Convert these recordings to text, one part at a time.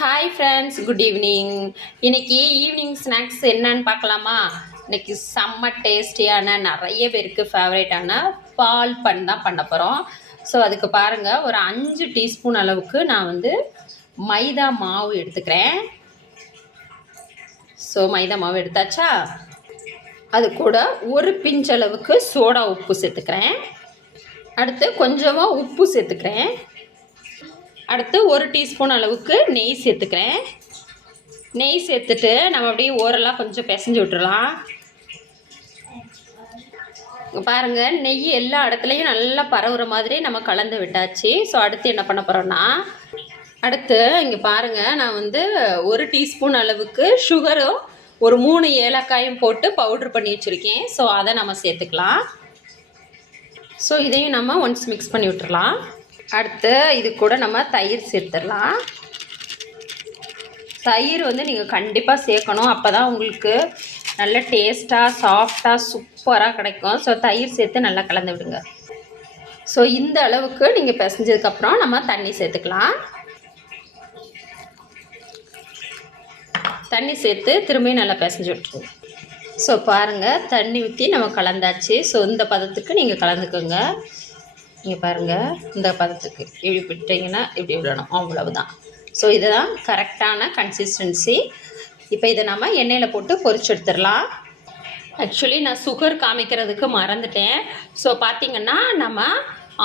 Hi friends, good evening. இன்றைக்கி evening snacks என்னன்னு பார்க்கலாமா? இன்றைக்கி செம்ம டேஸ்டியான, நிறைய பேருக்கு ஃபேவரேட்டான பால் பன் தான் பண்ண போகிறோம். ஸோ அதுக்கு பாருங்கள், ஒரு 5 டீஸ்பூன் அளவுக்கு நான் வந்து மைதா மாவு எடுத்துக்கிறேன். ஸோ மைதா மாவு எடுத்தாச்சா? அது கூட ஒரு பிஞ்ச் அளவுக்கு சோடா உப்பு சேர்த்துக்கிறேன். அடுத்து கொஞ்சமாக உப்பு சேர்த்துக்கிறேன். அடுத்து ஒரு டீஸ்பூன் அளவுக்கு நெய் சேர்த்துக்கிறேன். நெய் சேர்த்துட்டு நம்ம அப்படியே ஓரெல்லாம் கொஞ்சம் பிசைஞ்சு விட்டுறலாம். பாருங்கள், நெய் எல்லா இடத்துலையும் நல்லா பரவுற மாதிரி நம்ம கலந்து விட்டாச்சு. ஸோ அடுத்து என்ன பண்ண போகிறோன்னா, அடுத்து இங்கே பாருங்கள், நான் வந்து ஒரு டீஸ்பூன் அளவுக்கு சுகரும் ஒரு 3 ஏலக்காயும் போட்டு பவுட்ரு பண்ணி வச்சுருக்கேன். ஸோ அதை நம்ம சேர்த்துக்கலாம். ஸோ இதையும் நம்ம ஒன்ஸ் மிக்ஸ் பண்ணி விட்டுறலாம். அடுத்து இது கூட நம்ம தயிர் சேர்த்துடலாம். தயிர் வந்து நீங்கள் கண்டிப்பாக சேர்க்கணும். அப்போ தான் உங்களுக்கு நல்ல டேஸ்ட்டாக சாஃப்டாக சூப்பராக கிடைக்கும். ஸோ தயிர் சேர்த்து நல்லா கலந்து விடுங்க. ஸோ இந்த அளவுக்கு நீங்கள் பிசைஞ்சதுக்கப்புறம் நம்ம தண்ணி சேர்த்துக்கலாம். தண்ணி சேர்த்து திரும்பியும் நல்லா பிசைஞ்சு விட்டுருங்க. ஸோ பாருங்கள், தண்ணி ஊற்றி நம்ம கலந்தாச்சு. ஸோ இந்த பதத்துக்கு நீங்கள் கலந்துக்கோங்க. நீங்கள் பாருங்கள், இந்த பதத்துக்கு இப்படி விட்டிங்கன்னா இப்படி விடணும், அவ்வளவுதான். ஸோ இதுதான் கரெக்டான கன்சிஸ்டன்சி. இப்போ இதை நம்ம எண்ணெயில் போட்டு பொரிச்சு எடுத்துடலாம். ஆக்சுவலி நான் சுகர் காமிக்கிறதுக்கு மறந்துட்டேன். ஸோ பார்த்திங்கன்னா, நம்ம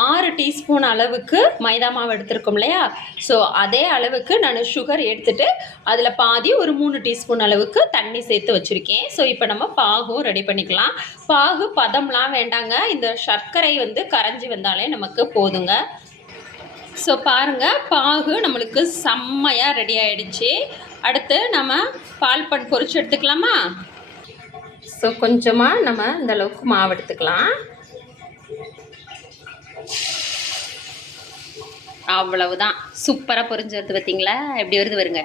6 டீஸ்பூன் அளவுக்கு மைதா மாவு எடுத்துருக்கோம் இல்லையா? ஸோ அதே அளவுக்கு நான் சுகர் எடுத்துகிட்டு அதில் பாதி ஒரு 3 டீஸ்பூன் அளவுக்கு தண்ணி சேர்த்து வச்சுருக்கேன். ஸோ இப்போ நம்ம பாகும் ரெடி பண்ணிக்கலாம். பாகு பதம்லாம் வேண்டாங்க, இந்த சர்க்கரை வந்து கரைஞ்சி வந்தாலே நமக்கு போதுங்க. ஸோ பாருங்கள், பாகு நம்மளுக்கு செம்மையாக ரெடி ஆகிடுச்சு. அடுத்து நம்ம பால் பன் பொரிச்சு எடுத்துக்கலாமா? ஸோ கொஞ்சமாக நம்ம இந்த அளவுக்கு மாவு எடுத்துக்கலாம். அவ்வளவுதான், சூப்பராக பொரிஞ்சு வருது. பார்த்தீங்களா எப்படி வருது? வருங்க,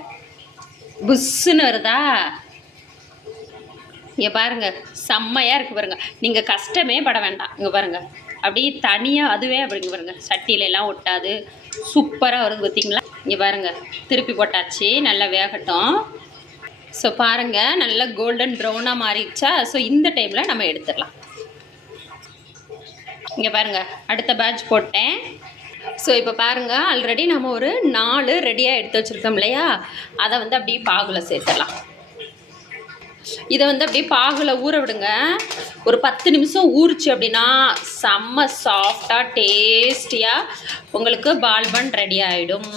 புஷ்ஷுன்னு வருதா? இங்கே பாருங்கள், செம்மையாக இருக்குது பாருங்கள். நீங்கள் கஷ்டமே பட வேண்டாம். இங்கே பாருங்கள், அப்படியே தனியாக அதுவே அப்படிங்க பாருங்கள், சட்டியிலலாம் ஒட்டாது, சூப்பராக வருது. பார்த்தீங்களா? இங்கே பாருங்கள், திருப்பி போட்டாச்சு, நல்லா வேகட்டும். ஸோ பாருங்கள், நல்லா கோல்டன் ப்ரௌனாக மாறிடுச்சா? ஸோ இந்த டைமில் நம்ம எடுத்துடலாம். இங்கே பாருங்கள், அடுத்த பேட்ச் போட்டேன். ஸோ இப்போ பாருங்கள், ஆல்ரெடி நம்ம ஒரு 4 ரெடியாக எடுத்து வச்சுருக்கோம் இல்லையா? அதை வந்து அப்படியே பாகுல சேர்த்துடலாம். இதை வந்து அப்படியே பாகுல ஊற விடுங்க. ஒரு 10 நிமிஷம் ஊறிச்சு அப்படின்னா செம்ம சாஃப்டாக டேஸ்டியாக உங்களுக்கு பால் பன் ரெடி ஆகிடும்.